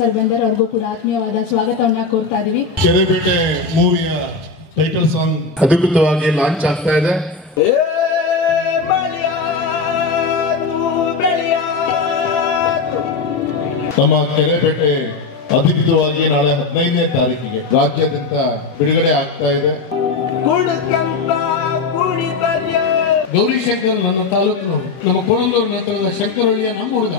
Sir ಬಂದರೆ ಅವ್ರಿಗೂ ಕೂಡ ಆತ್ಮೀಯವಾದ ಸ್ವಾಗತವನ್ನ ಕೋರ್ತಾ ಇದೀವಿ. ಕೆರೆಬೇಟೆ ಮೂವಿಯ ಟೈಟಲ್ ಸಾಂಗ್ ಅಧಿಕೃತವಾಗಿ ಲಾಂಚ್ ಆಗ್ತಾ ಇದೆ. ನಮ್ಮ ಕೆರೆಬೇಟೆ ಅಧಿಕೃತವಾಗಿ ನಾಳೆ 15ನೇ ತಾರೀಕಿಗೆ ರಾಜ್ಯಾದ್ಯಂತ ಬಿಡುಗಡೆ ಆಗ್ತಾ ಇದೆ. ಗೌರಿಶಂಕರ್ ನನ್ನ ತಾಲೂಕು, ನಮ್ಮ ಕೊಣಂದೂರು ಹತ್ತಿರದ ಶಂಕರಹಳ್ಳಿಯ ನಮ್ಮ ಹುಡುಗ.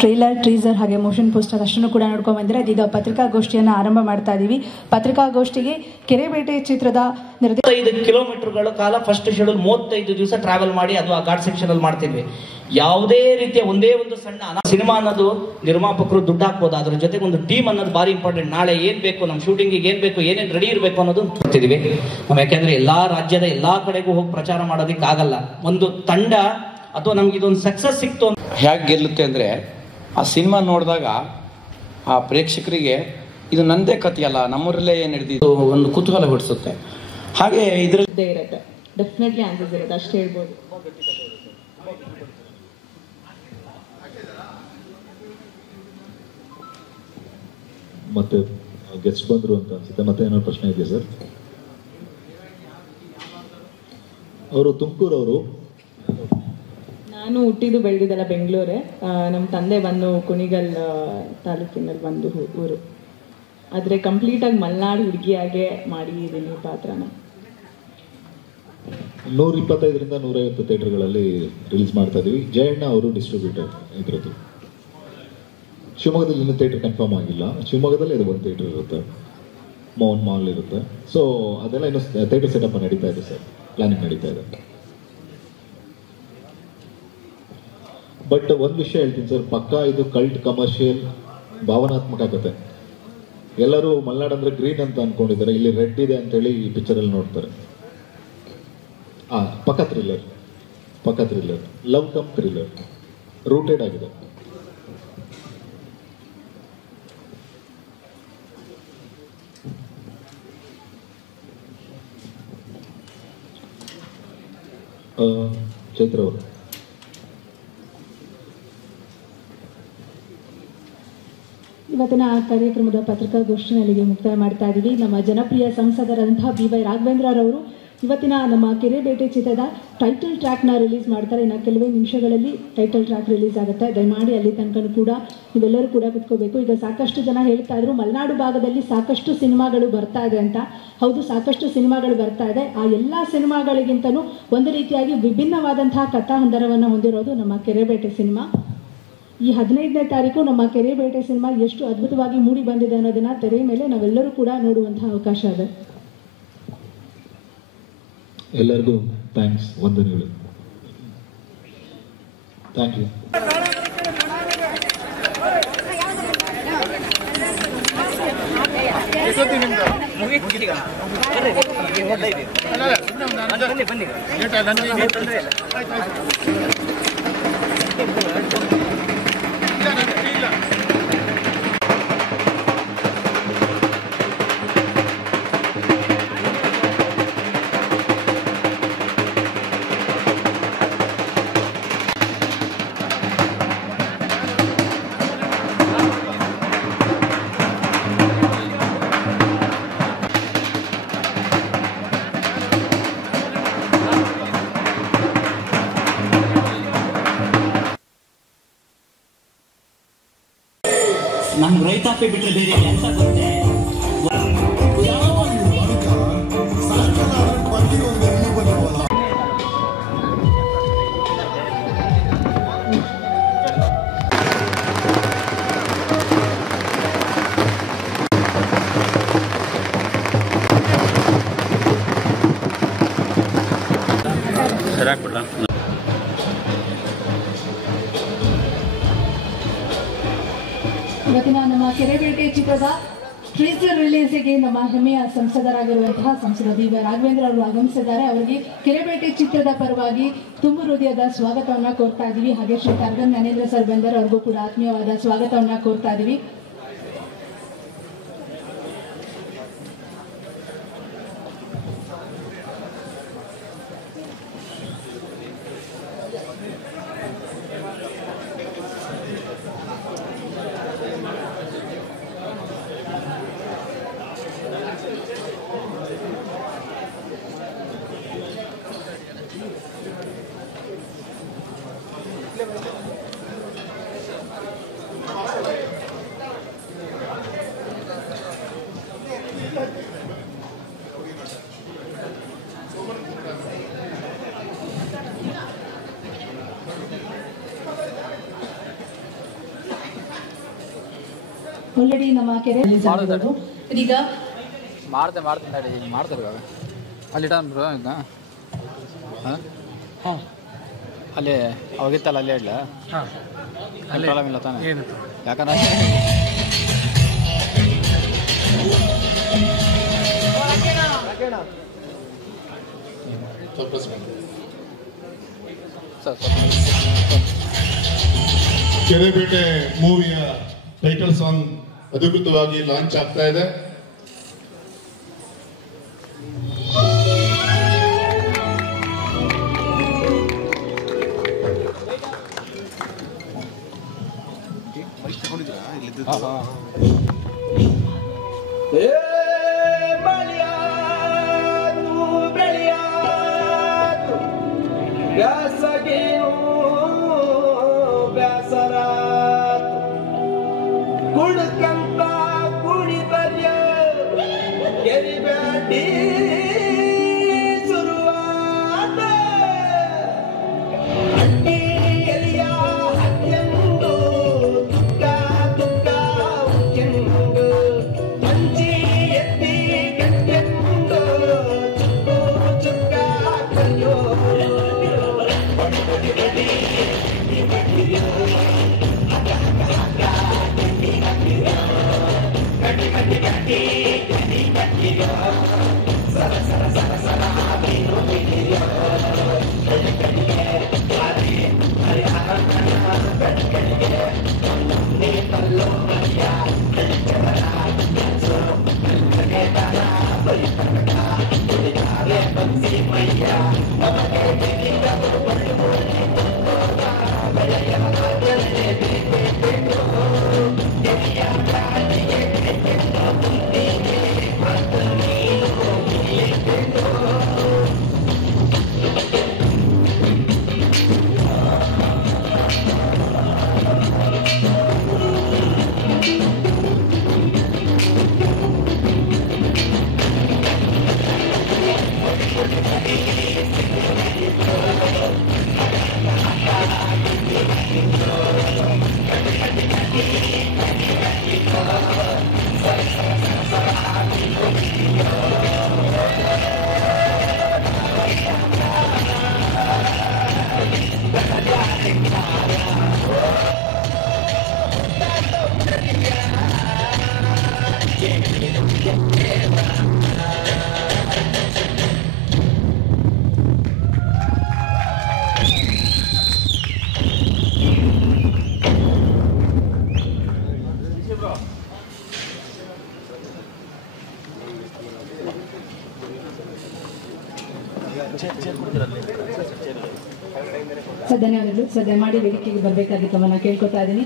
ಟ್ರೇಲರ್, ಟೀಸರ್ ಹಾಗೆ ಮೋಷನ್ ಪೋಸ್ಟರ್ ಅಷ್ಟನ್ನು ಕೂಡ ನೋಡ್ಕೊಂಡ್ ಬಂದ್ರೆ ಅದೀಗ ಪತ್ರಿಕಾಗೋಷ್ಠಿಯನ್ನು ಆರಂಭ ಮಾಡ್ತಾ ಇದ್ದೀವಿ. ಪತ್ರಿಕಾಗೋಷ್ಠಿಗೆ ಕೆರೆಬೇಟೆ ಚಿತ್ರದ 5 ಕಿಲೋಮೀಟರ್ಗಳ ಕಾಲ ಫಸ್ಟ್ ಶೆಡ್ಯೂಲ್ 35 ದಿವಸ ಟ್ರಾವೆಲ್ ಮಾಡಿ ಅದು ಆ ಘಾಟ್ ಸೆಕ್ಷನ್ ಅಲ್ಲಿ ಮಾಡ್ತಿದ್ವಿ. ಯಾವುದೇ ರೀತಿಯ ಒಂದೇ ಒಂದು ಸಣ್ಣ ಸಿನಿಮಾ ಅನ್ನೋದು ನಿರ್ಮಾಪಕರು ದುಡ್ಡು ಹಾಕ್ಬೋದು, ಅದ್ರ ಜೊತೆಗೆ ಒಂದು ಟೀಮ್ ಅನ್ನೋದು ಬಾರಿ ಇಂಪಾರ್ಟೆಂಟ್. ನಾಳೆ ಏನ್ ಬೇಕು, ನಮ್ಮ ಶೂಟಿಂಗಿಗೆ ಏನ್ ಬೇಕು, ಏನೇನು ರೆಡಿ ಇರಬೇಕು ಅನ್ನೋದು ಗೊತ್ತಿದೀವಿ ನಾವು. ಯಾಕೆಂದ್ರೆ ಎಲ್ಲಾ ರಾಜ್ಯದ ಎಲ್ಲಾ ಕಡೆಗೂ ಹೋಗಿ ಪ್ರಚಾರ ಮಾಡೋದಕ್ಕೆ ಆಗಲ್ಲ. ಒಂದು ತಂಡ ಅಥವಾ ನಮ್ಗೆ ಇದೊಂದು ಸಕ್ಸಸ್ ಸಿಕ್ತು ಹೇಗೆ ಗೆಲ್ಲುತ್ತೆ ಅಂದರೆ ಆ ಸಿನಿಮಾ ನೋಡಿದಾಗ ಆ ಪ್ರೇಕ್ಷಕರಿಗೆ ಇದು ನಂದೇ ಕಥೆಯಲ್ಲ, ನಮ್ಮೂರಲ್ಲೇ ಏನು ನಡೆದಿದ್ದು ಒಂದು ಕುತೂಹಲ ಬಿಡಿಸುತ್ತೆ. ಹಾಗೆ ಇದರಲ್ಲಿ ಇರುತ್ತೆ, ಡೆಫಿನೆಟ್ಲಿ ಆನ್ಸರ್ಸ್ ಇರುತ್ತೆ, ಅಷ್ಟು ಹೇಳ್ಬೋದು. ಮತ್ತೆ ಗೆಸ್ಟ್ ಬಂದರು ಅಂತ ಅನ್ಸುತ್ತೆ. ಮತ್ತೆ ಏನೋ ಪ್ರಶ್ನೆ ಇದೆಯಾ ಸರ್? ಅವರು ತುಮಕೂರವರು. ನಾನು ಹುಟ್ಟಿದ್ದು ಬೆಳೆದಿದ್ದೆಲ್ಲ ಬೆಂಗಳೂರೇ. ನಮ್ಮ ತಂದೆ ಬಂದು ಕುಣಿಗಲ್ ತಾಲೂಕಿನಲ್ಲಿ ಬಂದು ಊರು. ಆದರೆ ಕಂಪ್ಲೀಟಾಗಿ ಮಲೆನಾಡು ಹುಡುಗಿಯಾಗೆ ಮಾಡಿದ್ದೀನಿ ಪಾತ್ರನ. 125ರಿಂದ 150 ಥಿಯೇಟರ್ಗಳಲ್ಲಿ ರಿಲೀಸ್ ಮಾಡ್ತಾ ಇದೀವಿ. ಜಯಣ್ಣ ಅವರು ಡಿಸ್ಟ್ರಿಬ್ಯೂಟರ್ ಇದ್ರದ್ದು. ಶಿವಮೊಗ್ಗದಲ್ಲಿ ಇನ್ನೂ ಥಿಯೇಟರ್ ಕನ್ಫರ್ಮ್ ಆಗಿಲ್ಲ. ಶಿವಮೊಗ್ಗದಲ್ಲಿ ಇದು ಒಂದು ಥಿಯೇಟರ್ ಇರುತ್ತೆ, ಮೌನ್ ಮಾಲ್ ಇರುತ್ತೆ. ಸೊ ಅದೆಲ್ಲ ಇನ್ನೂ ಥಿಯೇಟರ್ ಸೆಟಪ್ ನಡೀತಾ ಇದೆ ಸರ್, ಪ್ಲಾನಿಂಗ್ ನಡೀತಾ ಇದೆ. ಬಟ್ ಒಂದು ವಿಷಯ ಹೇಳ್ತೀನಿ ಸರ್, ಪಕ್ಕಾ ಇದು ಕಲ್ಟ್ ಕಮರ್ಷಿಯಲ್ ಭಾವನಾತ್ಮಕ ಕತೆ. ಎಲ್ಲರೂ ಮಲೆನಾಡು ಅಂದರೆ ಗ್ರೀನ್ ಅಂತ ಅಂದ್ಕೊಂಡಿದ್ದಾರೆ, ಇಲ್ಲಿ ರೆಡ್ ಇದೆ ಅಂತೇಳಿ ಈ ಪಿಕ್ಚರಲ್ಲಿ ನೋಡ್ತಾರೆ. ಪಕ್ಕ thriller, love come thriller rooted ಆಗಿದೆ. ಚೈತ್ರ ಅವರು. ಇವತ್ತಿನ ಕಾರ್ಯಕ್ರಮದ ಪತ್ರಿಕಾಗೋಷ್ಠಿಯಲ್ಲಿಗೆ ಮುಕ್ತಾಯ ಮಾಡ್ತಾ ಇದ್ದೀವಿ. ನಮ್ಮ ಜನಪ್ರಿಯ ಸಂಸದರಾದಂತಹ BY ರಾಘವೇಂದ್ರ ಅವರು ಇವತ್ತಿನ ನಮ್ಮ ಕೆರೆಬೇಟೆ ಚಿತ್ರದ ಟೈಟಲ್ ಟ್ರ್ಯಾಕ್ನ ರಿಲೀಸ್ ಮಾಡ್ತಾರೆ. ಇನ್ನು ಕೆಲವೇ ನಿಮಿಷಗಳಲ್ಲಿ ಟೈಟಲ್ ಟ್ರ್ಯಾಕ್ ರಿಲೀಸ್ ಆಗುತ್ತೆ. ದಯಮಾಡಿ ಅಲ್ಲಿ ತನಕ ಕೂಡ ನೀವೆಲ್ಲರೂ ಕೂಡ ಕುತ್ಕೋಬೇಕು. ಈಗ ಸಾಕಷ್ಟು ಜನ ಹೇಳ್ತಾ ಇದ್ರು ಮಲೆನಾಡು ಭಾಗದಲ್ಲಿ ಸಾಕಷ್ಟು ಸಿನಿಮಾಗಳು ಬರ್ತಾ ಇದೆ ಅಂತ. ಹೌದು, ಸಾಕಷ್ಟು ಸಿನಿಮಾಗಳು ಬರ್ತಾ ಇದೆ. ಆ ಎಲ್ಲ ಸಿನಿಮಾಗಳಿಗಿಂತಲೂ ಒಂದು ರೀತಿಯಾಗಿ ವಿಭಿನ್ನವಾದಂತಹ ಕಥಾಹಂದರವನ್ನು ಹೊಂದಿರೋದು ನಮ್ಮ ಕೆರೆಬೇಟೆ ಸಿನಿಮಾ. ಈ 15ನೇ ತಾರೀಕು ನಮ್ಮ ಕೆರೆಬೇಟೆ ಸಿನಿಮಾ ಎಷ್ಟು ಅದ್ಭುತವಾಗಿ ಮೂಡಿ ಬಂದಿದೆ ಅನ್ನೋದನ್ನ ತೆರೆ ಮೇಲೆ ನಾವೆಲ್ಲರೂ ಕೂಡ ನೋಡುವಂತಹ ಅವಕಾಶ ಇದೆ. ಎಲ್ಲರಿಗೂ ಥ್ಯಾಂಕ್ಸ್, ವಂದನೆಗಳು. Thank you. ನಮ್ಗೆ ರೈತಾಪಿ ಬಿಟ್ಟರೆ ಬೇರೆ ಕೆಲಸ ಗೊತ್ತೇ? ಇವತ್ತಿನ ನಮ್ಮ ಕೆರೆಬೇಟೆ ಚಿತ್ರದ ಟ್ರೀಸರ್ ರಿಲೀಸಿಗೆ ನಮ್ಮ ಹೆಮ್ಮೆಯ ಸಂಸದರಾಗಿರುವಂತಹ ಸಂಸದ BY ರಾಘವೇಂದ್ರ ಅವರು ಆಗಮಿಸಿದ್ದಾರೆ. ಅವರಿಗೆ ಕೆರೆಬೇಟೆ ಚಿತ್ರದ ಪರವಾಗಿ ತುಂಬು ಹೃದಯದ ಸ್ವಾಗತವನ್ನ ಕೋರ್ತಾ ಇದೀವಿ. ಹಾಗೆ ಶ್ರೀ ಕಾರ್ಗನ್ ಜ್ಞಾನೇಂದ್ರ ಸರ್ ಬೆಂದರ್ ಅವ್ರಿಗೂ ಕೂಡ ಆತ್ಮೀಯವಾದ ಸ್ವಾಗತವನ್ನ ಕೋರ್ತಾ ಇದೀವಿ. ಆಲ್ರೆಡಿ ನಮ್ಮ ಕೆರೆ ಈಗ ಮಾಡ್ತೀನಿ ತಡಿ ಈಗ ಮಾಡ್ತಾರೆ ಇವಾಗ ಅಲ್ಲಿ ಇಟ್ಟಾನ ಬ್ರೋ ಇದನ್ನ ಹಾಂ ಅಲ್ಲಿ ಅವಾಗಿತ್ತಲ್ಲ ಅಲ್ಲಿ ಇಡ್ಲ ಪ್ರಾಬ್ಲಮ್ ಇಲ್ಲ ತಾನೆ ಯಾಕಂದ್ರೆ ಕೆರೆಬೇಟೆ ಮೂವಿಯ ಟೈಟಲ್ ಸಾಂಗ್ ಅಧಿಕೃತವಾಗಿ ಲಾಂಚ್ ಆಗ್ತಾ ಇದೆ. ಧನ್ಯವಾದಗಳು ಸರ್. ದಯಮಾಡಿ ವೇದಿಕೆಗೆ ಬರಬೇಕಾಗಿ ತಮ್ಮನ್ನ ಕೇಳ್ಕೊತಾ ಇದ್ದೀನಿ.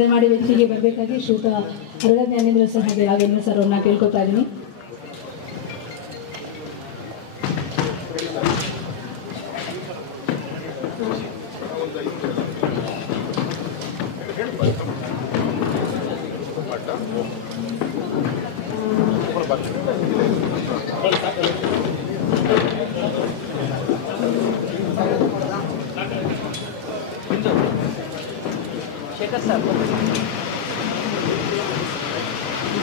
ದಯಮಾಡಿ ವೇದಿಕೆಗೆ ಬರಬೇಕಾಗಿ ಶ್ರೀಯುತ ಅರಗ ಜ್ಞಾನೇಂದ್ರ ಸರ್ ಹಾಗೆ ರಾಘವೇಂದ್ರ ಸರ್ ಅವ್ರನ್ನ ಕೇಳ್ಕೊತಾ ಇದ್ದೀನಿ.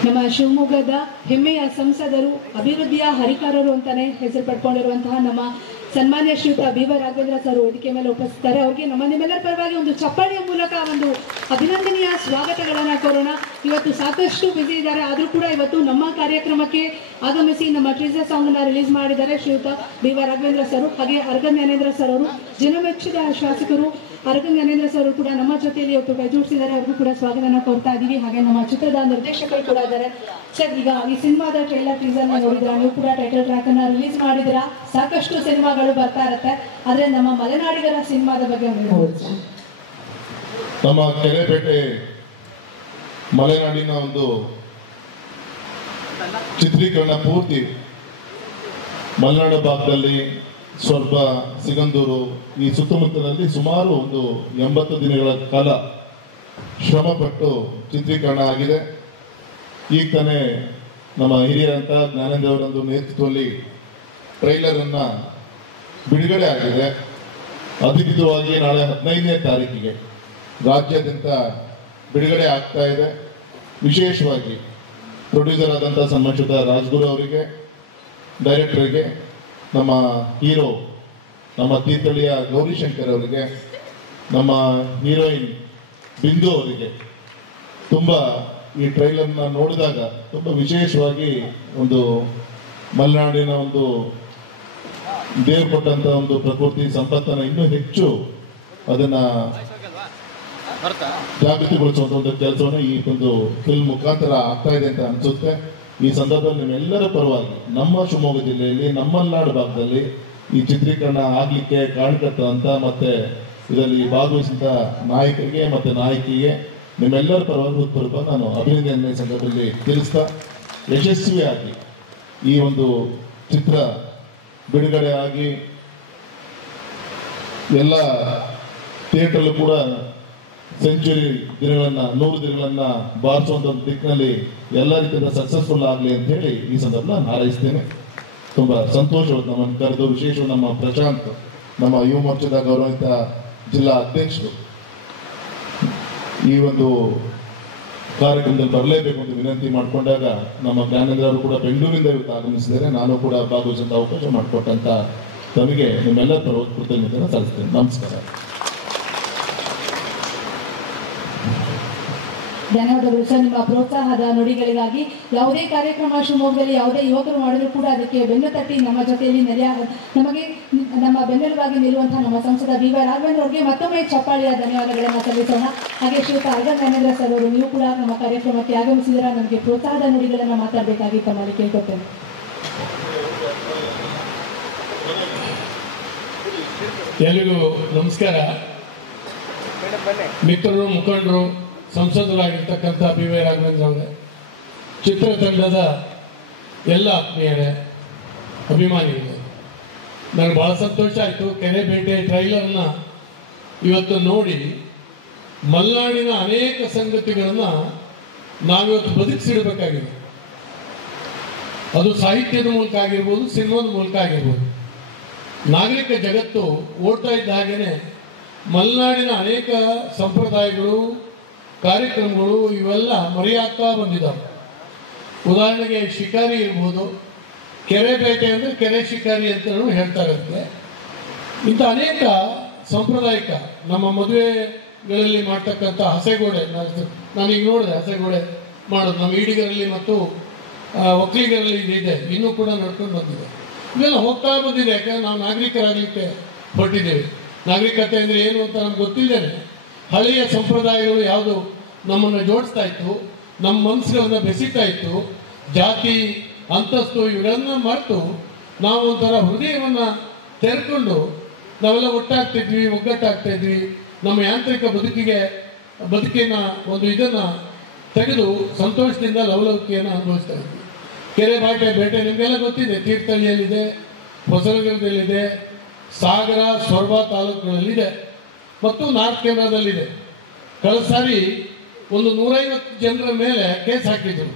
ನಮ್ಮ ಶಿವಮೊಗ್ಗದ ಹೆಮ್ಮೆಯ ಸಂಸದರು, ಅಭಿವೃದ್ಧಿಯ ಹರಿಕಾರರು ಅಂತಾನೆ ಹೆಸರು ಪಡ್ಕೊಂಡಿರುವಂತಹ ನಮ್ಮ ಸನ್ಮಾನ್ಯ ಶ್ರೀಯುತ ಬಿ.ವೈ. ರಾಘವೇಂದ್ರ ಸರ್ ವೇದಿಕೆ ಮೇಲೆ ಉಪಸ್ಥಿತಾರೆ. ಅವರಿಗೆ ನಿಮ್ಮೆಲ್ಲರ ಪರವಾಗಿ ಒಂದು ಚಪ್ಪಾಳಿಯ ಮೂಲಕ ಒಂದು ಅಭಿನಂದನೆಯ ಸ್ವಾಗತಗಳನ್ನು ಕೋರೋಣ. ಇವತ್ತು ಸಾಕಷ್ಟು ಬಿಸಿ ಇದ್ದಾರೆ, ಆದರೂ ಕೂಡ ಇವತ್ತು ನಮ್ಮ ಕಾರ್ಯಕ್ರಮಕ್ಕೆ ಆಗಮಿಸಿ ನಮ್ಮ ಟೀಸರ್ ಸಾಂಗ್ ಅನ್ನ ರಿಲೀಸ್ ಮಾಡಿದ್ದಾರೆ ಶ್ರೀಯುತ ಬಿ.ವೈ. ರಾಘವೇಂದ್ರ ಸರ್. ಹಾಗೆ ಅರಗ ಜ್ಞಾನೇಂದ್ರ ಸರ್ ಅವರು ಜನಮೆಚ್ಚಿದ ಶಾಸಕರು. ಅರಗ ಜ್ಞಾನೇಂದ್ರ ಸರ್ ಕೂಡ ನಮ್ಮ ಜೊತೆಯಲ್ಲಿ ಇವತ್ತು ಕೈ ಜೋಡಿಸಿದ್ದಾರೆ, ಅವ್ರಿಗೂ ಕೂಡ ಸ್ವಾಗತನ ಕೋರ್ತಾ ಇದ್ದೀವಿ. ಹಾಗೆ ನಮ್ಮ ಚಿತ್ರದ ನಿರ್ದೇಶಕರು ಕೂಡ ಇದ್ದಾರೆ. ಸರ್, ಈಗ ಈ ಸಿನಿಮಾದ ಟ್ರೈಲರ್ ಟೀಸರ್ ನೋಡಿದ್ರ, ನೀವು ಕೂಡ ಟೈಟಲ್ ಟ್ರ್ಯಾಕ್ ಅನ್ನ ರಿಲೀಸ್ ಮಾಡಿದಿರಾ. ಸಾಕಷ್ಟು ಸಿನಿಮಾಗಳು ಬರ್ತಾ ಇರುತ್ತೆ, ಆದ್ರೆ ನಮ್ಮ ಮಲೆನಾಡಿಗರ ಸಿನಿಮಾದ ಬಗ್ಗೆ ನಮ್ಮ ಕೆರೆಬೇಟೆ ಮಲೆನಾಡಿನ ಒಂದು ಚಿತ್ರೀಕರಣ ಪೂರ್ತಿ ಮಲೆನಾಡು ಭಾಗದಲ್ಲಿ ಸ್ವಲ್ಪ ಸಿಗಂದೂರು ಈ ಸುತ್ತಮುತ್ತಲಲ್ಲಿ ಸುಮಾರು ಒಂದು 80 ದಿನಗಳ ಕಾಲ ಶ್ರಮಪಟ್ಟು ಚಿತ್ರೀಕರಣ ಆಗಿದೆ. ಈಗ ತಾನೇ ನಮ್ಮ ಹಿರಿಯರಂತ ಜ್ಞಾನೇಂದ್ರ ಅವರೊಂದು ನೇತೃತ್ವದಲ್ಲಿ ಟ್ರೈಲರ್ ಅನ್ನ ಬಿಡುಗಡೆ ಆಗಿದೆ. ಅಧಿಕೃತವಾಗಿ ನಾಳೆ 15ನೇ ತಾರೀಕಿಗೆ ರಾಜ್ಯಾದ್ಯಂತ ಬಿಡುಗಡೆ ಆಗ್ತಾ ಇದೆ. ವಿಶೇಷವಾಗಿ ಪ್ರೊಡ್ಯೂಸರ್ ಆದಂಥ ಸನ್ಮಾನಿತ ರಾಜ್ಗುರು ಅವರಿಗೆ, ಡೈರೆಕ್ಟರ್ಗೆ, ನಮ್ಮ ಹೀರೋ ನಮ್ಮ ತೀರ್ಥಹಳ್ಳಿಯ ಗೌರಿಶಂಕರ್ ಅವರಿಗೆ, ನಮ್ಮ ಹೀರೋಯಿನ್ ಬಿಂದು ಅವರಿಗೆ ತುಂಬ ಈ ಟ್ರೈಲರ್ನ ನೋಡಿದಾಗ ತುಂಬ ವಿಶೇಷವಾಗಿ ಒಂದು ಮಲೆನಾಡಿನ ಒಂದು ದೇವ್ರು ಕೊಟ್ಟಂತ ಒಂದು ಪ್ರಕೃತಿ ಸಂಪತ್ತನ್ನು ಇನ್ನೂ ಹೆಚ್ಚು ಅದನ್ನ ಜಾಗೃತಿಗೊಳಿಸುವಂತ ಒಂದು ಕೆಲಸವನ್ನು ಈ ಒಂದು ಫಿಲ್ಮ್ ಮುಖಾಂತರ ಆಗ್ತಾ ಇದೆ ಅಂತ ಅನ್ಸುತ್ತೆ. ಈ ಸಂದರ್ಭದಲ್ಲಿ ನಿಮ್ಮೆಲ್ಲರ ಪರವಾಗಿ ನಮ್ಮ ಶಿವಮೊಗ್ಗ ಜಿಲ್ಲೆಯಲ್ಲಿ ನಮ್ಮ ಮಲೆನಾಡು ಭಾಗದಲ್ಲಿ ಈ ಚಿತ್ರೀಕರಣ ಆಗ್ಲಿಕ್ಕೆ ಕಾರಣಕರ್ತ ಅಂತ ಮತ್ತೆ ಇದರಲ್ಲಿ ಭಾಗವಹಿಸಿದ ನಾಯಕರಿಗೆ ಮತ್ತೆ ನಾಯಕಿಗೆ ನಿಮ್ಮೆಲ್ಲರ ಪರವಾಗಿ ಹೃತ್ಪೂರ್ವಕ ನಾನು ಅಭಿನಂದನೆ ಸಂದರ್ಭದಲ್ಲಿ ತಿಳಿಸ್ತಾ, ಯಶಸ್ವಿಯಾಗಿ ಈ ಒಂದು ಚಿತ್ರ ಬಿಡುಗಡೆ ಆಗಿ ಎಲ್ಲ ಥಿಯೇಟರ್ಲ್ಲೂ ಕೂಡ ಸೆಂಚುರಿ ದಿನಗಳನ್ನ 100 ದಿನಗಳನ್ನ ಬಾರಿಸುವಂತ ಒಂದು ದಿಕ್ಕಿನಲ್ಲಿ ಎಲ್ಲ ರೀತಿಯಿಂದ ಸಕ್ಸಸ್ಫುಲ್ ಆಗಲಿ ಅಂತ ಹೇಳಿ ಈ ಸಂದರ್ಭ ನಾನು ಹಾರೈಸ್ತೇನೆ. ತುಂಬಾ ಸಂತೋಷವಾದ ನಮ್ಮನ್ನು ಕರೆದು, ವಿಶೇಷವಾಗಿ ನಮ್ಮ ಪ್ರಶಾಂತ್, ನಮ್ಮ ಯುವ ಮೋರ್ಚಾದ ಗೌರವಿತ ಜಿಲ್ಲಾ ಅಧ್ಯಕ್ಷರು ಈ ಒಂದು ಕಾರ್ಯಕ್ರಮದಲ್ಲಿ ಬರಲೇಬೇಕು ಅಂತ ವಿನಂತಿ ಮಾಡಿಕೊಂಡಾಗ ನಮ್ಮ ಜ್ಞಾನೇಂದ್ರ ಅವರು ಕೂಡ ಬೆಂಗಳೂರಿಂದ ಇವತ್ತು ಆಗಮಿಸಿದ್ದಾರೆ. ನಾನು ಕೂಡ ಭಾಗವಹಿಸುವಂತ ಅವಕಾಶ ಮಾಡಿಕೊಟ್ಟಂತ ತಮಗೆ ನಿಮ್ಮೆಲ್ಲರ ಪರವಾಗಿ ಕೃತಜ್ಞತೆಯನ್ನು ಸಲ್ಲಿಸ್ತೇನೆ. ನಮಸ್ಕಾರ. ಧನ್ಯವಾದಗಳು ಸರ್, ನಿಮ್ಮ ಪ್ರೋತ್ಸಾಹದ ನುಡಿಗಳಿಗಾಗಿ. ಯಾವುದೇ ಕಾರ್ಯಕ್ರಮ ಶಿವಮೊಗ್ಗದಲ್ಲಿ ಯಾವುದೇ ಯುವಕರು ಮಾಡಿದ್ರು ಕೂಡ ಅದಕ್ಕೆ ಬೆನ್ನು ತಟ್ಟಿ ನಮ್ಮ ಜೊತೆಯಲ್ಲಿ ನಮಗೆ ನಮ್ಮ ಬೆನ್ನೆಲುಬಾಗಿ ನಿಲ್ಲುವಂತಹ ನಮ್ಮ ಸಂಸದ BY ರಾಘವೇಂದ್ರ ಅವರಿಗೆ ಮತ್ತೊಮ್ಮೆ ಚಪ್ಪಾಳಿಯ ಧನ್ಯವಾದಗಳನ್ನು ಸಲ್ಲಿಸೋಣ. ಹಾಗೆ ಶ್ರೀಯುತ ಜ್ಞಾನೇಂದ್ರ ಸರ್ ಅವರು, ನೀವು ಕೂಡ ನಮ್ಮ ಕಾರ್ಯಕ್ರಮಕ್ಕೆ ಆಗಮಿಸಿದರ ನಮಗೆ ಪ್ರೋತ್ಸಾಹದ ನುಡಿಗಳನ್ನು ಮಾತಾಡಬೇಕಾಗಿ ತಮ್ಮಲ್ಲಿ ಕೇಳ್ಕೊತೇನೆ. ಎಲ್ಲಿಗೂ ನಮಸ್ಕಾರ. ಮಿತ್ರರು, ಮುಖಂಡರು, ಸಂಸದರಾಗಿರ್ತಕ್ಕಂಥ BY ರಾಘವೇಂದ್ರ ಅವರೇ, ಚಿತ್ರತಂಡದ ಎಲ್ಲ ಆತ್ಮೀಯರೇ, ಅಭಿಮಾನಿಗಳೇ, ನನಗೆ ಭಾಳ ಸಂತೋಷ ಆಯಿತು. ಕೆರೆಬೇಟೆ ಟ್ರೈಲರ್ನ ಇವತ್ತು ನೋಡಿ ಮಲೆನಾಡಿನ ಅನೇಕ ಸಂಗತಿಗಳನ್ನು ನಾವಿವತ್ತು ಬದುಕಿಸಿಡಬೇಕಾಗಿದೆ. ಅದು ಸಾಹಿತ್ಯದ ಮೂಲಕ ಆಗಿರ್ಬೋದು, ಸಿನಿಮಾದ ಮೂಲಕ ಆಗಿರ್ಬೋದು. ನಾಗರಿಕ ಜಗತ್ತು ಓಡ್ತಾ ಇದ್ದ ಹಾಗೆಯೇ ಮಲೆನಾಡಿನ ಅನೇಕ ಸಂಪ್ರದಾಯಗಳು, ಕಾರ್ಯಕ್ರಮಗಳು ಇವೆಲ್ಲ ಮರೆಯಾಗ್ತಾ ಬಂದಿದ್ದಾವೆ. ಉದಾಹರಣೆಗೆ ಶಿಕಾರಿ ಇರ್ಬೋದು, ಕೆರೆಬೇಟೆ ಅಂದರೆ ಕೆರೆ ಶಿಕಾರಿ ಅಂತಲೂ ಹೇಳ್ತಾ ಇರುತ್ತೆ. ಇಂಥ ಅನೇಕ ಸಾಂಪ್ರದಾಯಿಕ ನಮ್ಮ ಮದುವೆಗಳಲ್ಲಿ ಮಾಡ್ತಕ್ಕಂಥ ಹಸೆಗೋಡೆ, ನಾನೀಗ ನೋಡಿದೆ ಹಸೆಗೋಡೆ ಮಾಡೋದು ನಮ್ಮ ಈಡಿಗರಲ್ಲಿ ಮತ್ತು ಒಕ್ಕಲಿಗರಲ್ಲಿ ಇದೆ, ಇನ್ನೂ ಕೂಡ ನಡ್ಕೊಂಡು ಬಂದಿದೆ. ಇವೆಲ್ಲ ಹೋಗ್ತಾ ಬಂದಿದೆ. ಯಾಕಂದರೆ ನಾವು ನಾಗರಿಕರಾಗಲಿಕ್ಕೆ ಹೊರಟಿದ್ದೇವೆ. ನಾಗರಿಕತೆ ಅಂದರೆ ಏನು ಅಂತ ನಮ್ಗೆ ಗೊತ್ತಿದ್ದೇನೆ. ಹಳೆಯ ಸಂಪ್ರದಾಯಗಳು ಯಾವುದು ನಮ್ಮನ್ನು ಜೋಡಿಸ್ತಾ ಇತ್ತು, ನಮ್ಮ ಮನಸ್ಸುಗಳನ್ನ ಬೆಸಿತಾ ಇತ್ತು, ಜಾತಿ ಅಂತಸ್ತು ಇವೆಲ್ಲ ಮರೆತು ನಾವು ಒಂಥರ ಹೃದಯವನ್ನು ತೆರೆಕೊಂಡು ನಾವೆಲ್ಲ ಒಟ್ಟಾಗ್ತಿದ್ವಿ, ಒಗ್ಗಟ್ಟಾಗ್ತಾ ಇದ್ವಿ. ನಮ್ಮ ಯಾಂತ್ರಿಕ ಬದುಕಿನ ಒಂದು ಇದನ್ನು ತೆಗೆದು ಸಂತೋಷದಿಂದ ಲವಲವಿಕೆಯನ್ನು ಅನುಭವಿಸ್ತಾ ಇದ್ವಿ. ಬೇಟೆ ನಿಮಗೆಲ್ಲ ಗೊತ್ತಿದೆ. ತೀರ್ಥಹಳ್ಳಿಯಲ್ಲಿದೆ, ಹೊಸನಗರದಲ್ಲಿದೆ, ಸಾಗರ, ಸೊರಬ ತಾಲೂಕುಗಳಲ್ಲಿದೆ ಮತ್ತು ನಾರ್ತ್ ಕೇರಳದಲ್ಲಿದೆ. ಕಳೆದ ಸಾರಿ ಒಂದು 150 ಜನರ ಮೇಲೆ ಕೇಸ್ ಹಾಕಿದ್ರು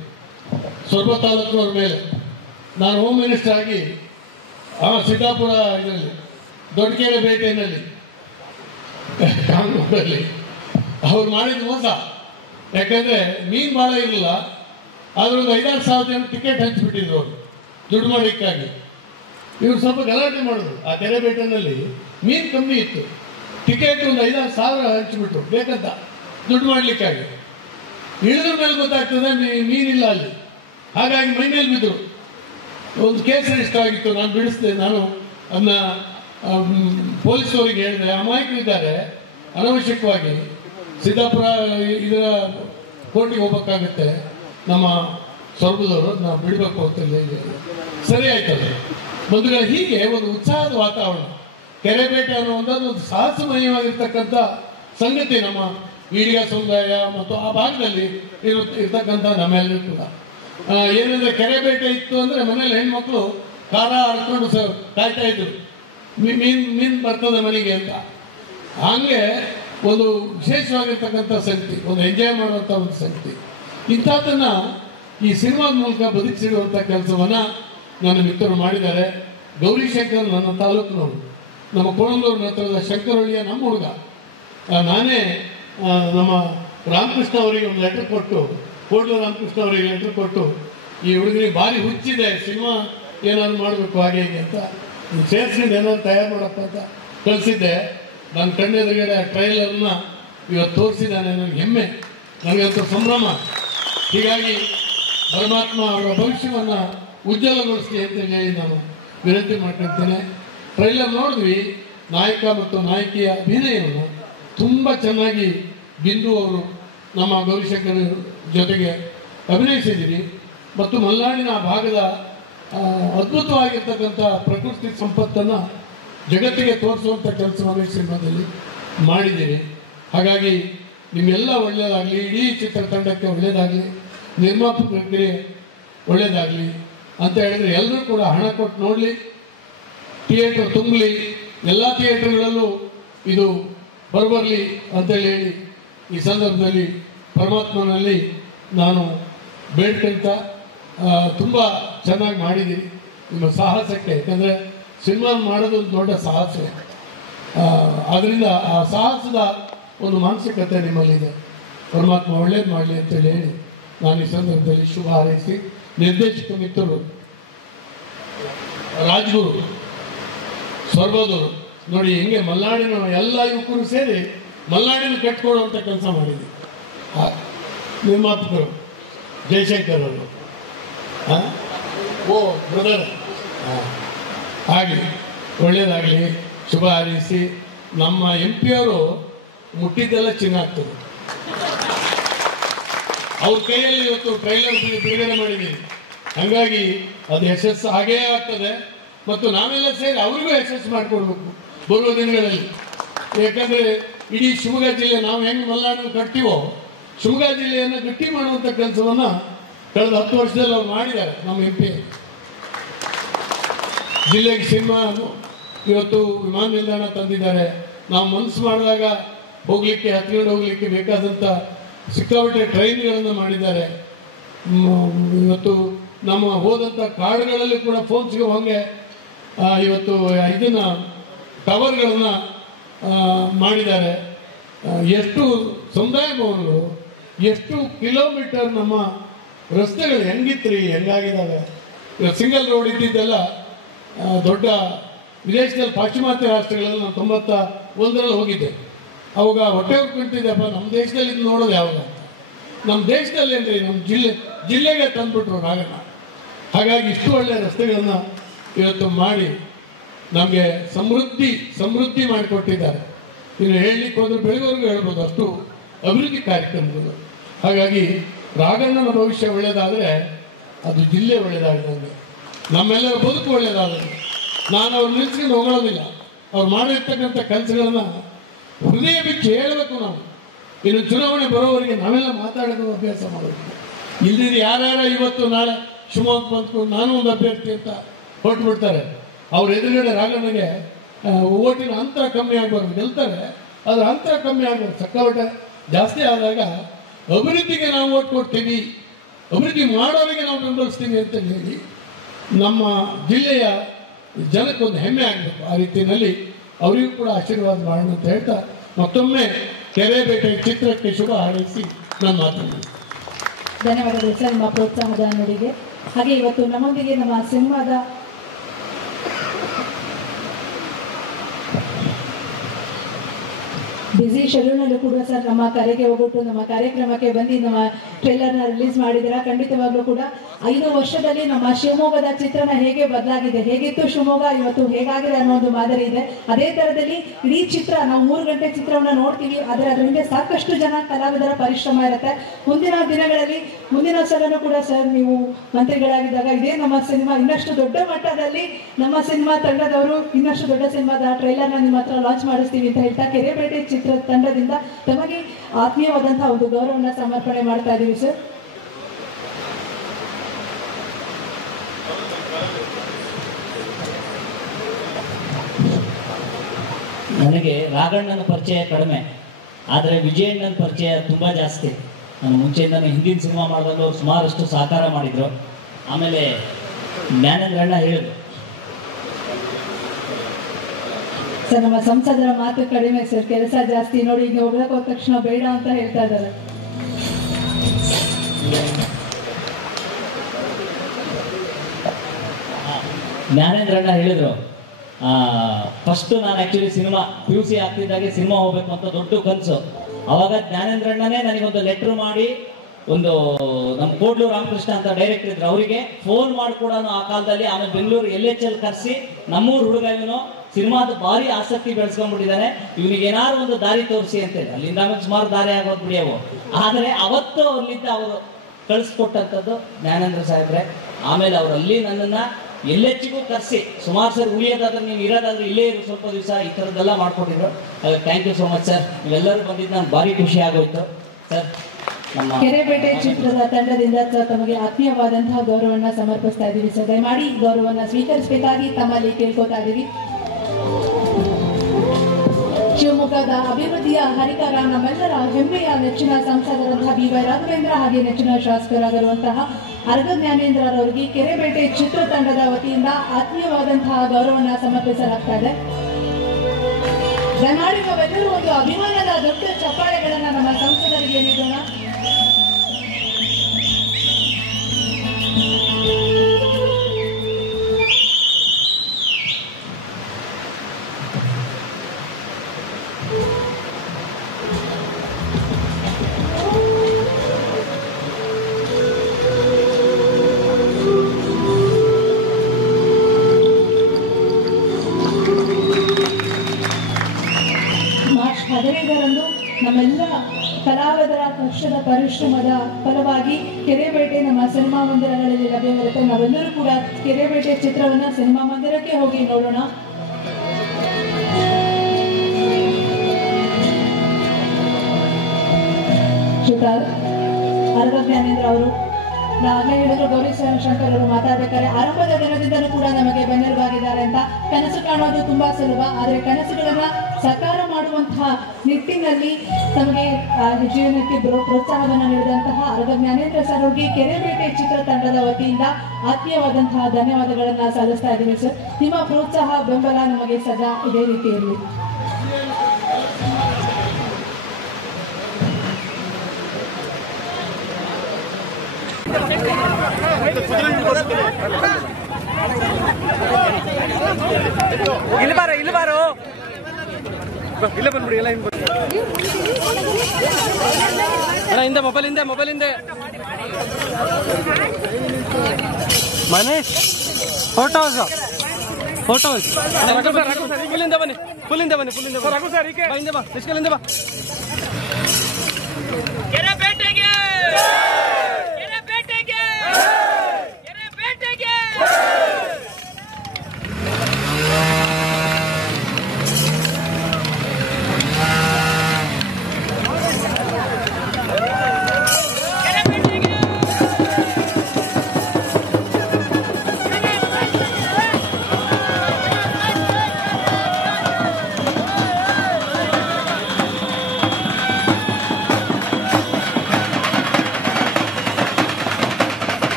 ಸೊರಬ ತಾಲೂಕಿನವ್ರ ಮೇಲೆ. ನಾನು ಹೋಮ್ ಮಿನಿಸ್ಟರ್ ಆಗಿ ಸಿದ್ದಾಪುರ ಇದರಲ್ಲಿ ದೊಡ್ಡಕೆರೆ ಬೇಟೆಯಲ್ಲಿ ಕಾಂಗ್ರೆಸ್ನಲ್ಲಿ ಅವ್ರು ಮಾಡಿದ ಮೋಸ. ಯಾಕಂದರೆ ಮೀನು ಭಾಳ ಇರಲಿಲ್ಲ, ಆದ್ರೆ ಒಂದು 5,000-6,000 ಜನ ಟಿಕೆಟ್ ಹಂಚಿಬಿಟ್ಟಿದ್ರು ಅವರು ದುಡ್ಡು ಮಾಡಲಿಕ್ಕಾಗಿ. ಇವರು ಸ್ವಲ್ಪ ಗಲಾಟೆ ಮಾಡಿದ್ರು. ಆ ಕೆರೆ ಬೇಟೆನಲ್ಲಿ ಮೀನು ಕಮ್ಮಿ ಇತ್ತು, ಟಿಕೆಟ್ ಒಂದು 5,000-6,000 ಹಂಚಿಬಿಟ್ರು ಬೇಕಂತ ದುಡ್ಡು ಮಾಡಲಿಕ್ಕಾಗಿ. ಇಳಿದ್ರ ಮೇಲೆ ಗೊತ್ತಾಗ್ತದೆ ಮೀನಿಲ್ಲ ಅಲ್ಲಿ. ಹಾಗಾಗಿ ಮೈ ಮೇಲೆ ಬಿದ್ದರು. ಒಂದು ಕೇಸ್ ರಿಜಿಸ್ಟರ್ ಆಗಿತ್ತು, ನಾನು ಬಿಡಿಸಿದೆ. ನಾನು ಅದನ್ನ ಪೊಲೀಸವರಿಗೆ ಹೇಳಿದೆ, ಅಮಾಯಕರಿದ್ದಾರೆ, ಅನವಶ್ಯಕವಾಗಿ ಸಿದ್ದಾಪುರ ಇದರ ಕೋರ್ಟಿಗೆ ಹೋಗ್ಬೇಕಾಗುತ್ತೆ, ನಮ್ಮ ಸೊರಬದವರು ನಾವು ಬಿಡಬೇಕು ಅಂತೇಳಿ ಸರಿ ಆಯ್ತದೆ. ಬಂಧುಗಳ ಹೀಗೆ ಒಂದು ಉತ್ಸಾಹದ ವಾತಾವರಣ. ಕೆರೆಬೇಟೆ ಅನ್ನೋ ಒಂದು ಸಾಹಸಮಯವಾಗಿರ್ತಕ್ಕಂಥ ಸಂಗತಿ ನಮ್ಮ ಈಡಿಗ ಸಮುದಾಯ ಮತ್ತು ಆ ಭಾಗದಲ್ಲಿ ಇರ್ತಕ್ಕಂಥ ನಮ್ಮೆಲ್ಲರೂ ಕೂಡ. ಏನಂದರೆ ಕೆರೆಬೇಟೆ ಇತ್ತು ಅಂದರೆ ಮನೇಲಿ ಹೆಣ್ಮಕ್ಳು ಖಾರ ಆಡ್ಕೊಂಡು ಕಾಯ್ತಾ ಇದ್ರು, ಮೀನು ಬರ್ತದೆ ಮನೆಗೆ ಅಂತ. ಹಾಗೆ ಒಂದು ವಿಶೇಷವಾಗಿರ್ತಕ್ಕಂಥ ಸಂಗತಿ, ಒಂದು ಎಂಜಾಯ್ ಮಾಡುವಂಥ ಒಂದು ಸಂಗತಿ. ಇಂಥದ್ದನ್ನು ಈ ಸಿನಿಮಾದ ಮೂಲಕ ಬದುಕಿಸಿರುವಂಥ ಕೆಲಸವನ್ನು ನನ್ನ ಮಿತ್ರರು ಮಾಡಿದ್ದಾರೆ. ಗೌರಿಶಂಕರ್ ನನ್ನ ತಾಲೂಕಿನವರು, ನಮ್ಮ ಕೋಣಂದೂರು ಹತ್ರದ ಶಂಕರಹಳ್ಳಿಯ ನಮ್ಮ ಹುಡುಗ. ನಾನೇ ನಮ್ಮ ರಾಮಕೃಷ್ಣ ಅವರಿಗೆ ಒಂದು ಲೆಟರ್ ಕೊಟ್ಟು, ಕೋಡ್ಲು ರಾಮಕೃಷ್ಣ ಅವರಿಗೆ ಲೆಟರ್ ಕೊಟ್ಟು, ಈ ಹುಡುಗರಿಗೆ ಭಾರಿ ಹುಚ್ಚಿದೆ, ಸಿನಿಮಾ ಏನಾದ್ರು ಮಾಡಬೇಕು ಹಾಗೆ ಹೀಗೆ ಅಂತ ಸೇರಿಸಿದ್ದು ಏನಾದ್ರು ತಯಾರು ಮಾಡಪ್ಪ ಅಂತ ಕಳಿಸಿದ್ದೆ. ನನ್ನ ಕಣ್ಣೆದುರುಗಡೆ ಟ್ರೈಲರ್ನ ಇವತ್ತು ತೋರಿಸಿದ್ದಾನೆ. ನನಗೆ ಹೆಮ್ಮೆ, ನನಗಂತೂ ಸಂಭ್ರಮ. ಹೀಗಾಗಿ ಪರಮಾತ್ಮ ಅವರ ಭವಿಷ್ಯವನ್ನು ಉಜ್ವಲಗೊಳಿಸಲಿ ಅಂತೇಳಿ ನಾನು ವಿನಂತಿ ಮಾಡ್ಕೊಳ್ತೇನೆ. ಟ್ರೈಲರ್ ನೋಡಿದ್ವಿ, ನಾಯಕ ಮತ್ತು ನಾಯಕಿಯ ಅಭಿನಯವನ್ನು ತುಂಬ ಚೆನ್ನಾಗಿ ಬಿಂದು ಅವರು ನಮ್ಮ ಗೌರಿಶಂಕರ್ ಜೊತೆಗೆ ಅಭಿನಯಿಸಿದ್ದೀರಿ. ಮತ್ತು ಮಲೆನಾಡಿನ ಭಾಗದ ಅದ್ಭುತವಾಗಿರ್ತಕ್ಕಂಥ ಪ್ರಕೃತಿ ಸಂಪತ್ತನ್ನು ಜಗತ್ತಿಗೆ ತೋರಿಸುವಂಥ ಕೆಲಸವನ್ನು ಸಿನಿಮಾದಲ್ಲಿ ಮಾಡಿದ್ದೀರಿ. ಹಾಗಾಗಿ ನಿಮ್ಮೆಲ್ಲ ಒಳ್ಳೆಯದಾಗಲಿ, ಇಡೀ ಚಿತ್ರತಂಡಕ್ಕೆ ಒಳ್ಳೆಯದಾಗಲಿ, ನಿರ್ಮಾಪಕರಿಗೆ ಒಳ್ಳೆಯದಾಗಲಿ ಅಂತ ಹೇಳಿದರೆ ಎಲ್ಲರೂ ಕೂಡ ಹಣ ಕೊಟ್ಟು ನೋಡಲಿ, ಥಿಯೇಟರ್ ತುಂಬಲಿ, ಎಲ್ಲ ಥಿಯೇಟರ್ಗಳಲ್ಲೂ ಇದು ಹೊರಬರಲಿ ಅಂತೇಳಿ ಹೇಳಿ ಈ ಸಂದರ್ಭದಲ್ಲಿ ಪರಮಾತ್ಮನಲ್ಲಿ ನಾನು ಬೇಡ್ಕೊಂತ, ತುಂಬ ಚೆನ್ನಾಗಿ ಮಾಡಿದ್ದೀರಿ ನಿಮ್ಮ ಸಾಹಸಕ್ಕೆ. ಯಾಕಂದರೆ ಸಿನಿಮಾ ಮಾಡೋದು ಒಂದು ದೊಡ್ಡ ಸಾಹಸ. ಆದ್ದರಿಂದ ಆ ಸಾಹಸದ ಒಂದು ಮಾನಸಿಕತೆ ನಿಮ್ಮಲ್ಲಿದೆ. ಪರಮಾತ್ಮ ಒಳ್ಳೇದು ಮಾಡಲಿ ಅಂತೇಳಿ ಹೇಳಿ ನಾನು ಈ ಸಂದರ್ಭದಲ್ಲಿ ಶುಭ ಹಾರೈಸಿ, ನಿರ್ದೇಶಕ ಮಿತ್ರರು ರಾಜ್ಗುರು ಸ್ವರ್ಗದವರು ನೋಡಿ ಹೆಂಗೆ ಮಲೆನಾಡಿನ ಎಲ್ಲ ಯುವಕರು ಸೇರಿ ಮಲೆನಾಡಿನ ಕಟ್ಕೊಳ್ಳುವಂಥ ಕೆಲಸ ಮಾಡಿದ್ವಿ. ನಿರ್ಮಾಪಕರು ಜಯಶಂಕರ್ ಅವರು, ಓ ಬ್ರದರ್, ಹಾಗೆ ಒಳ್ಳೆಯದಾಗಲಿ, ಶುಭ ಹಾರೈಸಿ. ನಮ್ಮ MP ಅವರು ಮುಟ್ಟಿದ್ದೆಲ್ಲ ಚಿನ್ನ ಆಗ್ತದೆ. ಅವ್ರ ಕೈಯಲ್ಲಿ ಇವತ್ತು ಟ್ರೈಲರ್ ಬಿಡುಗಡೆ ಮಾಡಿದ್ದೀವಿ. ಹಾಗಾಗಿ ಅದು ಯಶಸ್ಸು ಹಾಗೇ ಆಗ್ತದೆ. ಮತ್ತು ನಾವೆಲ್ಲ ಸೇರಿ ಅವರಿಗೂ ಯಶಸ್ಸು ಮಾಡಿಕೊಡ್ಬೇಕು ಬರುವ ದಿನಗಳಲ್ಲಿ. ಯಾಕಂದರೆ ಇಡೀ ಶಿವಮೊಗ್ಗ ಜಿಲ್ಲೆ ನಾವು ಹೆಂಗೆ ಮಲೆನಾಡನ್ನು ಕಟ್ತೀವೋ, ಶಿವಮೊಗ್ಗ ಜಿಲ್ಲೆಯನ್ನು ಗಟ್ಟಿ ಮಾಡುವಂಥ ಕೆಲಸವನ್ನು ಕಳೆದ 10 ವರ್ಷದಲ್ಲಿ ಅವ್ರು ಮಾಡಿದ್ದಾರೆ. ನಮ್ಮ MP ಜಿಲ್ಲೆಗೆ ಸಿನಿಮಾ ಇವತ್ತು ವಿಮಾನ ನಿಲ್ದಾಣ ತಂದಿದ್ದಾರೆ. ನಾವು ಮನಸ್ಸು ಮಾಡಿದಾಗ ಹೋಗಲಿಕ್ಕೆ, ಹತ್ಕೊಂಡು ಹೋಗಲಿಕ್ಕೆ ಬೇಕಾದಂಥ ಸಿಕ್ಕಾಪಟ್ಟೆ ಟ್ರೈನ್ಗಳನ್ನು ಮಾಡಿದ್ದಾರೆ. ಇವತ್ತು ನಮ್ಮ ಹೋದಂಥ ಕಾಡುಗಳಲ್ಲಿ ಕೂಡ ಫೋನ್ ಸಿಗೋ ಹಾಗೆ ಇವತ್ತು ಇದನ್ನು ಟವರ್ಗಳನ್ನು ಮಾಡಿದ್ದಾರೆ. ಎಷ್ಟು ಸಮುದಾಯ ಭವನಗಳು, ಎಷ್ಟು ಕಿಲೋಮೀಟರ್ ನಮ್ಮ ರಸ್ತೆಗಳು ಹೆಂಗಿತ್ರಿ, ಹೆಂಗಾಗಿದ್ದಾವೆ. ಸಿಂಗಲ್ ರೋಡ್ ಇದ್ದಿದ್ದೆಲ್ಲ ದೊಡ್ಡ ವಿದೇಶದಲ್ಲಿ ಪಾಶ್ಚಿಮಾತ್ಯ ರಾಷ್ಟ್ರಗಳಲ್ಲಿ ನಾನು 91ರಲ್ಲಿ ಹೋಗಿದ್ದೆ. ಅವಾಗ ಹೊಟ್ಟೆ ಉಟ್ಕೊಳ್ತಿದ್ದೆಪ್ಪ, ನಮ್ಮ ದೇಶದಲ್ಲಿ ಇದು ನೋಡೋದು ಯಾವಾಗ ಅಂತ. ನಮ್ಮ ದೇಶದಲ್ಲಿ ಅಂದರೆ ನಮ್ಮ ಜಿಲ್ಲೆಗೆ ತಂದುಬಿಟ್ರು ರಾಗಣ್ಣ. ಹಾಗಾಗಿ ಇಷ್ಟು ಒಳ್ಳೆಯ ರಸ್ತೆಗಳನ್ನು ಇವತ್ತು ಮಾಡಿ ನಮಗೆ ಸಮೃದ್ಧಿ ಮಾಡಿಕೊಟ್ಟಿದ್ದಾರೆ. ಇನ್ನು ಹೇಳಲಿಕ್ಕೆ ಹೋದ್ರೆ ಬೆಳಗ್ವರೆಗೂ ಹೇಳ್ಬೋದು, ಅಷ್ಟು ಅಭಿವೃದ್ಧಿ ಕಾರ್ಯಕ್ರಮಗಳು. ಹಾಗಾಗಿ ರಾಗಣ್ಣನ ಭವಿಷ್ಯ ಒಳ್ಳೆಯದಾದರೆ ಅದು ಜಿಲ್ಲೆ ಒಳ್ಳೆಯದಾಗಿದೆ, ನಮ್ಮೆಲ್ಲರ ಬದುಕು ಒಳ್ಳೆಯದಾಗಿದೆ. ನಾನು ಅವ್ರು ನಿಲ್ಸ್ಕೊಂಡು ಹೋಗೋದಿಲ್ಲ. ಅವ್ರು ಮಾಡಿರ್ತಕ್ಕಂಥ ಕೆಲಸಗಳನ್ನು ಹೃದಯ ಬಿಚ್ಚಿ ಹೇಳಬೇಕು ನಾವು. ಇನ್ನು ಚುನಾವಣೆ ಬರೋವರೆಗೆ ನಾವೆಲ್ಲ ಮಾತಾಡೋದು ಅಭ್ಯಾಸ ಮಾಡಬೇಕು. ಇಲ್ದಿದ್ದು ಯಾರ್ಯಾರ ಇವತ್ತು ನಾಳೆ ಶಿವಮೊಗ್ಗ ಬಂದ್ಕೊಂಡು ನಾನು ಒಂದು ಅಭ್ಯರ್ಥಿ ಅಂತ ಹೊರಟು ಬಿಡ್ತಾರೆ. ಅವ್ರ ಎದುರುಗಡೆ ರಾಗಣ್ಣಗೆ ಓಟಿನ ಅಂತರ ಕಮ್ಮಿ ಆಗಬಾರ್ದು, ಗೆಲ್ತಾರೆ, ಅದರ ಅಂತರ ಕಮ್ಮಿ ಆಗಬಾರ್ದು. ಸಕ್ಕಾವಟೆ ಜಾಸ್ತಿ ಆದಾಗ ಅಭಿವೃದ್ಧಿಗೆ ನಾವು ಓಟ್ ಕೊಡ್ತೀವಿ, ಅಭಿವೃದ್ಧಿ ಮಾಡೋರಿಗೆ ನಾವು ಬೆಂಬಲಿಸ್ತೀವಿ ಅಂತ ಹೇಳಿ ನಮ್ಮ ಜಿಲ್ಲೆಯ ಜನಕ್ಕೊಂದು ಹೆಮ್ಮೆ ಆಗಬೇಕು. ಆ ರೀತಿಯಲ್ಲಿ ಅವರಿಗೂ ಕೂಡ ಆಶೀರ್ವಾದ ಮಾಡೋಣ ಅಂತ ಹೇಳ್ತಾ ಮತ್ತೊಮ್ಮೆ ಕೆರೆಬೇಟೆ ಚಿತ್ರಕ್ಕೆ ಶುಭ ಹಾರೈಸಿ ನನ್ನ ಮಾತನ್ನು. ಧನ್ಯವಾದಗಳು ಸರ್ ನಿಮ್ಮ ಪ್ರೋತ್ಸಾಹದ ನುಡಿಗೆ. ಹಾಗೆ ಇವತ್ತು ನಮ್ಮೊಂದಿಗೆ ನಮ್ಮ ಸಿನಿಮಾದ ಬ್ಯುಸಿ ಶೆಡ್ಯೂಲ್ನಲ್ಲೂ ಕೂಡ ಸರ್ ನಮ್ಮ ಕರೆಗೆ ಹೋಗ್ಬಿಟ್ಟು ನಮ್ಮ ಕಾರ್ಯಕ್ರಮಕ್ಕೆ ಬಂದು ನಮ್ಮ ಟ್ರೇಲರ್ನ ರಿಲೀಸ್ ಮಾಡಿದ್ದೀರಾ. ಖಂಡಿತವಾಗ್ಲೂ ಕೂಡ 5 ವರ್ಷದಲ್ಲಿ ನಮ್ಮ ಶಿವಮೊಗ್ಗದ ಚಿತ್ರಣ ಹೇಗೆ ಬದಲಾಗಿದೆ, ಹೇಗಿತ್ತು ಶಿವಮೊಗ್ಗ, ಇವತ್ತು ಹೇಗಾಗಿದೆ ಅನ್ನೋ ಒಂದು ಮಾದರಿ ಇದೆ. ಅದೇ ಥರದಲ್ಲಿ ಇಡೀ ಚಿತ್ರ ನಾವು 3 ಗಂಟೆ ಚಿತ್ರವನ್ನು ನೋಡ್ತೀವಿ, ಆದರೆ ಅದರ ಹಿಂದೆ ಸಾಕಷ್ಟು ಜನ ಕಲಾವಿದರ ಪರಿಶ್ರಮ ಇರುತ್ತೆ. ಮುಂದಿನ ದಿನಗಳಲ್ಲಿ ಮುಂದಿನ ಸಲನೂ ಕೂಡ ಸರ್ ನೀವು ಮಂತ್ರಿಗಳಾಗಿದ್ದಾಗ ಇದೇ ನಮ್ಮ ಸಿನಿಮಾ ಇನ್ನಷ್ಟು ದೊಡ್ಡ ಮಟ್ಟದಲ್ಲಿ ನಮ್ಮ ಸಿನಿಮಾ ತಂಡದವರು ಇನ್ನಷ್ಟು ದೊಡ್ಡ ಸಿನಿಮಾದ ಟ್ರೈಲರ್ನ ನಿಮ್ಮ ಹತ್ರ ಲಾಂಚ್ ಮಾಡಿಸ್ತೀವಿ ಅಂತ ಹೇಳ್ತಾ ಕೆರೆಬೇಟೆ ಚಿತ್ರ ತಂಡದಿಂದ ತಮಗೆ ಆತ್ಮೀಯವಾದಂತಹ ಒಂದು ಗೌರವವನ್ನು ಸಮರ್ಪಣೆ ಮಾಡ್ತಾ ಇದ್ದೀವಿ ಸರ್. ನನಗೆ ರಾಘಣ್ಣನ ಪರಿಚಯ ಕಡಿಮೆ, ಆದರೆ ವಿಜಯಣ್ಣನ ಪರಿಚಯ ತುಂಬ ಜಾಸ್ತಿ. ನಾನು ಮುಂಚೆಯಿಂದಲೂ ಹಿಂದಿನ ಸಿನಿಮಾ ಮಾಡಿದಾಗ ಅವ್ರು ಸುಮಾರಷ್ಟು ಸಹಕಾರ ಮಾಡಿದರು. ಆಮೇಲೆ ಜ್ಞಾನೇಂದ್ರಣ್ಣ ಹೇಳಿದ್ರು ಸರ್ ನಮ್ಮ ಸಂಸದರ ಮಾತು ಕಡಿಮೆ ಸರ್, ಕೆಲಸ ಜಾಸ್ತಿ. ನೋಡಿ ಈಗ ಹೋಗ್ಲಕ್ಕೆ ಹೋದ ತಕ್ಷಣ ಬೇಡ ಅಂತ ಹೇಳ್ತಾ ಇದ್ದಾರೆ. ಜ್ಞಾನೇಂದ್ರಣ್ಣ ಹೇಳಿದ್ರು, ಫಸ್ಟ್ ನಾನು ಆ್ಯಕ್ಚುಲಿ ಸಿನಿಮಾ PUC ಆಗ್ತಿದ್ದಾಗೆ ಸಿನಿಮಾ ಹೋಗ್ಬೇಕು ಅಂತ ದೊಡ್ಡ ಕನಸು. ಅವಾಗ ಜ್ಞಾನೇಂದ್ರಣ್ಣನೇ ನನಗೊಂದು ಲೆಟ್ರ್ ಮಾಡಿ, ಒಂದು ನಮ್ಮ ಕೋಡ್ಲು ರಾಮಕೃಷ್ಣ ಅಂತ ಡೈರೆಕ್ಟರ್ ಇದ್ರು, ಅವರಿಗೆ ಫೋನ್ ಮಾಡಿ ಕೂಡ ಆ ಕಾಲದಲ್ಲಿ, ಆಮೇಲೆ ಬೆಂಗಳೂರು LHL ಕರೆಸಿ, ನಮ್ಮೂರು ಹುಡುಗ ಇವನು ಸಿನಿಮಾದ ಭಾರಿ ಆಸಕ್ತಿ ಬೆಳೆಸ್ಕೊಂಡ್ಬಿಟ್ಟಿದ್ದಾನೆ, ಇವನಿಗೆ ಏನಾದ್ರು ಒಂದು ದಾರಿ ತೋರಿಸಿ ಅಂತೇಳಿ. ಅಲ್ಲಿಂದ ಆಮೇಲೆ ಸುಮಾರು ದಾರಿ ಆಗೋದು ಬಿಡಿಯವು. ಆದರೆ ಅವತ್ತು ಅಲ್ಲಿಂದ ಅವರು ಕಳಿಸ್ಕೊಟ್ಟಂಥದ್ದು ಜ್ಞಾನೇಂದ್ರ ಸಾಹೇಬ್ರೆ. ಆಮೇಲೆ ಅವರು ಅಲ್ಲಿ ನನ್ನನ್ನು LHಗೂ ಕರೆಸಿ ಸುಮಾರು ಸರ್ ಉಳಿಯೋದಾದ್ರೆ ನೀವು ಇರೋದಾದ್ರೆ ಇಲ್ಲೇ ಇರೋ ಸ್ವಲ್ಪ ದಿವಸ ಈ ಥರದ್ದೆಲ್ಲ ಮಾಡ್ಕೊಟ್ಟಿದ್ರು. ಹಾಗಾಗಿ thank you so much sir. ನೀವೆಲ್ಲರೂ ಬಂದಿದ್ದು ನಾನು ಭಾರಿ ಖುಷಿ ಆಗೋಯ್ತು ಸರ್. ನಮ್ಮ ಕೆರೆಬೇಟೆ ಚಿತ್ರದ ತಂಡದಿಂದ ಸರ್ ತಮಗೆ ಆತ್ಮೀಯವಾದಂತಹ ಗೌರವವನ್ನು ಸಮರ್ಪಿಸ್ತಾ ಇದ್ದೀವಿ ಸರ್. ದಯಮಾಡಿ ಗೌರವವನ್ನು ಸ್ವೀಕರಿಸಬೇಕಾಗಿ ತಮ್ಮಲ್ಲಿ ಕೇಳ್ಕೊತಾ ಇದ್ದೀವಿ. ಶಿವಮೊಗ್ಗದ ಅಭಿವೃದ್ಧಿಯ ಹರಿಕಾರ, ನಮ್ಮೆಲ್ಲರ ಹೆಮ್ಮೆಯ ನೆಚ್ಚಿನ ಸಂಸದರಂತಹ BY ರಾಘವೇಂದ್ರ ಹಾಗೆ ನೆಚ್ಚಿನ ಶಾಸಕರಾಗಿರುವಂತಹ ಅರ್ಗ ಜ್ಞಾನೇಂದ್ರರವರಿಗೆ ಕೆರೆಬೇಟೆ ಚಿತ್ರತಂಡದ ವತಿಯಿಂದ ಆತ್ಮೀಯವಾದಂತಹ ಗೌರವವನ್ನು ಸಮರ್ಪಿಸಲಾಗ್ತಾ ಇದೆ. ದಯಮಾಡಿ ನಾವೆಲ್ಲರೂ ಒಂದು ಅಭಿಮಾನದ ದೊಡ್ಡ ಚಪ್ಪಾಳೆಗಳನ್ನು ನಮ್ಮ ಸಂಸದರಿಗೆ ನೀಡೋಣ. ಮಾರ್ಚ್ 15ರಂದು ನಮ್ಮೆಲ್ಲ ಕಲಾವಿದರ ಕಷ್ಟದ ಪರಿಶ್ರಮದ ಫಲವಾಗಿ ಕೆರೆಬೇಟೆ ನಮ್ಮ ಸಿನಿಮಾ ಮಂದಿರಗಳಲ್ಲಿ ಲಭ್ಯವಿರುತ್ತೆ. ನಾವೆಲ್ಲರೂ ಕೂಡ ಕೆರೆಬೇಟೆ ಚಿತ್ರವನ್ನು ಸಿನಿಮಾ ಮಂದಿರಕ್ಕೆ ಹೋಗಿ ನೋಡೋಣ. ಅರ್ಗ ಜ್ಞಾನೇಂದ್ರ ಅವರು ನಾಗೇ ಹೇಳಿದ್ರು, ಗೌರಿ ಶಂಕರ್ ಅವರು ಮಾತಾಡ್ಬೇಕಾದ್ರೆ ಆರಂಭದ ದಿನದಿಂದಲೂ ಕೂಡ ನಮಗೆ ಬೆನ್ನೆಲುಬಾಗಿದ್ದಾರೆ ಅಂತ. ಕನಸು ಕಾಣೋದು ತುಂಬಾ ಸುಲಭ, ಆದರೆ ಕನಸುಗಳನ್ನ ಸಾಕಾರ ಮಾಡುವಂತಹ ನಿಟ್ಟಿನಲ್ಲಿ ತಮಗೆ ಜೀವನಕ್ಕೆ ಪ್ರೋತ್ಸಾಹವನ್ನು ನೀಡಿದಂತಹ ಅರ್ಗ ಜ್ಞಾನೇಂದ್ರ ಸರ್ ಅವರಿಗೆ ಕೆರೆಬೇಟೆ ಚಿತ್ರತಂಡದ ವತಿಯಿಂದ ಆತ್ಮೀಯವಾದಂತಹ ಧನ್ಯವಾದಗಳನ್ನ ಸಲ್ಲಿಸ್ತಾ ಇದ್ದೀವಿ ಸರ್. ನಿಮ್ಮ ಪ್ರೋತ್ಸಾಹ ಬೆಂಬಲ ನಮಗೆ ಸದಾ ಇದೇ ರೀತಿ ಇರಲಿ. ಇಲ್ಲಿ ಬಾರೋ ಇಲ್ಲ ಬಂದ್ಬಿಡಿ ಎಲ್ಲ ಹಿಂದೆ ಮೊಬೈಲ್ ಹಿಂದೆ ಮನೇಶ್ ಫೋಟೋಸ್ ಫುಲ್ಲಿಂದ ಬನ್ನಿ ರಘು ಸರ್ ಹಿಂದೆ ಬಾ ನಿಷ್ಕಲಿಂದ ಬಾ.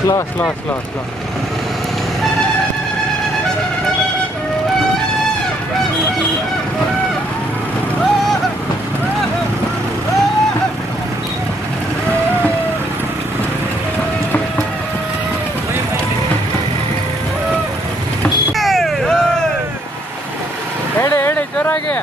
Slow slow slow slow. ಹೇಳಿ ಹೇಳಿ ಜೋರಾಗಿ.